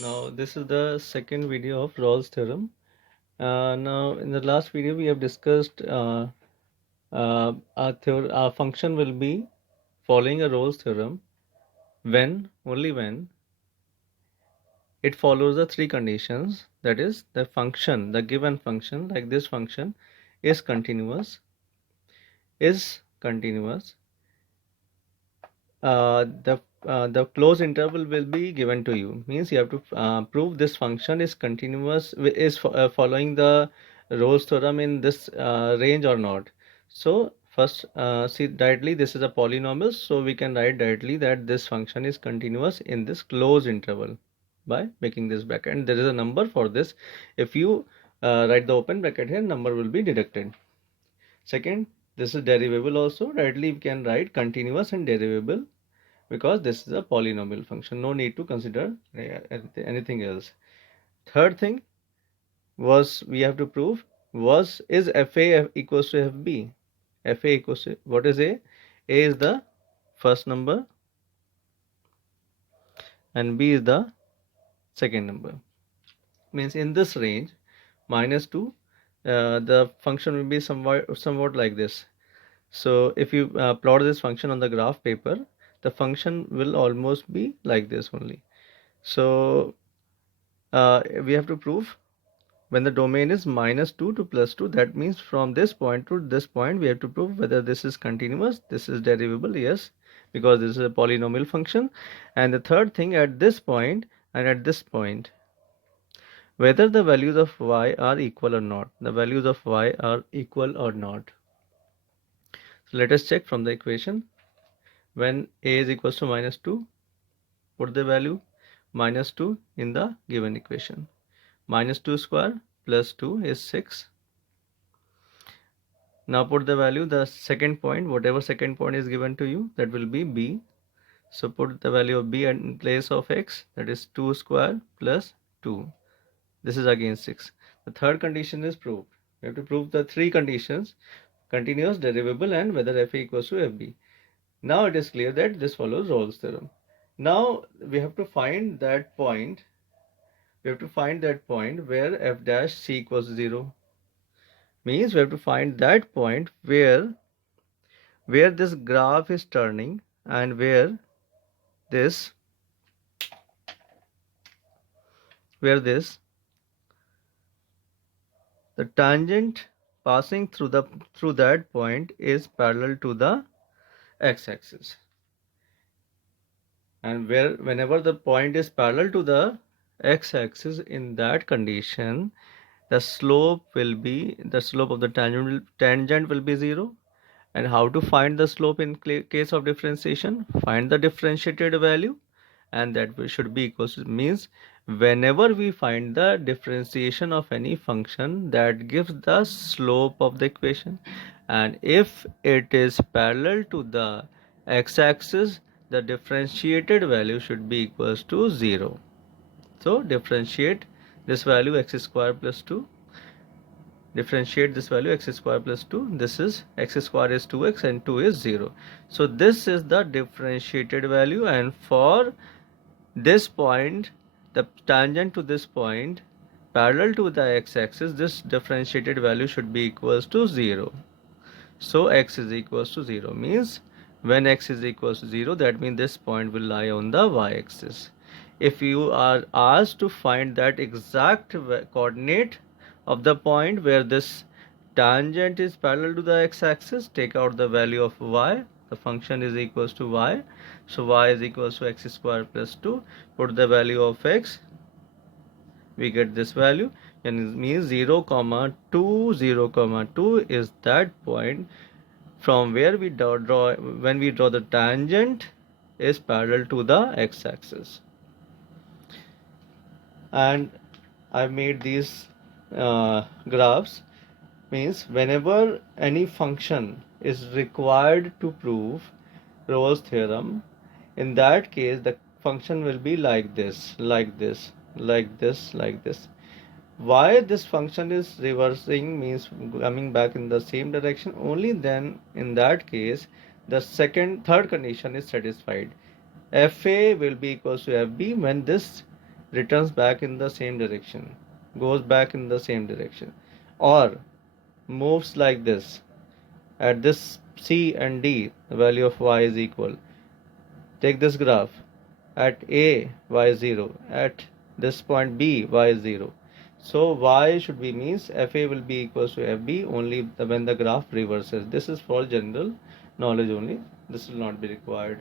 Now this is the second video of Rolle's theorem. Now in the last video we have discussed our function will be following a Rolle's theorem when, only when, it follows the three conditions, that is the function, the given function like this function is continuous, the closed interval will be given to you. Means you have to prove this function is continuous, following the Rolle's theorem in this range or not. So first see directly this is a polynomial, so we can write directly that this function is continuous in this closed interval by making this bracket, and there is a number for this. If you write the open bracket here, number will be deducted. Second, this is derivable also. Directly we can write continuous and derivable because this is a polynomial function. No need to consider anything else. Third thing was we have to prove is FA equals to FB. FA equals to, what is A? A is the first number and B is the second number. Means in this range -2, the function will be somewhat like this. So if you plot this function on the graph paper, the function will almost be like this only. So we have to prove when the domain is -2 to +2, that means from this point to this point we have to prove whether this is continuous, this is derivable, yes, because this is a polynomial function. And the third thing, at this point and at this point, whether the values of y are equal or not. The values of y are equal or not. So let us check from the equation. When a is equals to -2, put the value -2 in the given equation. -2 square plus 2 is 6. Now put the value, the second point, whatever second point is given to you, that will be b. So put the value of b in place of x, that is 2 square plus 2. This is again 6. The third condition is proved. We have to prove the three conditions: continuous, derivable, and whether f equals to fb. Now it is clear that this follows Rolle's theorem. Now we have to find that point. We have to find that point where f dash c equals 0. Means we have to find that point where this graph is turning and where this the tangent passing through that point is parallel to the x-axis, and whenever the point is parallel to the x-axis, in that condition the slope of the tangent will be 0. And how to find the slope in case of differentiation? Find the differentiated value, and that should be equals to, means whenever we find the differentiation of any function, that gives the slope of the equation, and if it is parallel to the x-axis, the differentiated value should be equals to 0. So differentiate this value x square plus 2. Differentiate this value x square plus 2. This is x square is 2x and 2 is 0. So this is the differentiated value, and for this point, the tangent to this point parallel to the x-axis, this differentiated value should be equals to 0. So x is equals to 0 means when x is equals to 0, that means this point will lie on the y-axis. If you are asked to find that exact coordinate of the point where this tangent is parallel to the x-axis, take out the value of y. The function is equals to y, so y is equals to x square plus 2. Put the value of x, we get this value, and it means 0, 2 is that point from where we draw when we draw the tangent is parallel to the x-axis. And I made these graphs. Means whenever any function is required to prove Rolle's theorem, in that case the function will be like this, like this, like this, like this. Why this function is reversing, means coming back in the same direction, only then in that case the third condition is satisfied. FA will be equals to FB when this returns back in the same direction, goes back in the same direction, or moves like this. At this C and D, the value of y is equal. Take this graph. At A, y is 0. At this point B, y is 0. So y should be means FA will be equals to FB only when the graph reverses. This is for general knowledge only. This will not be required.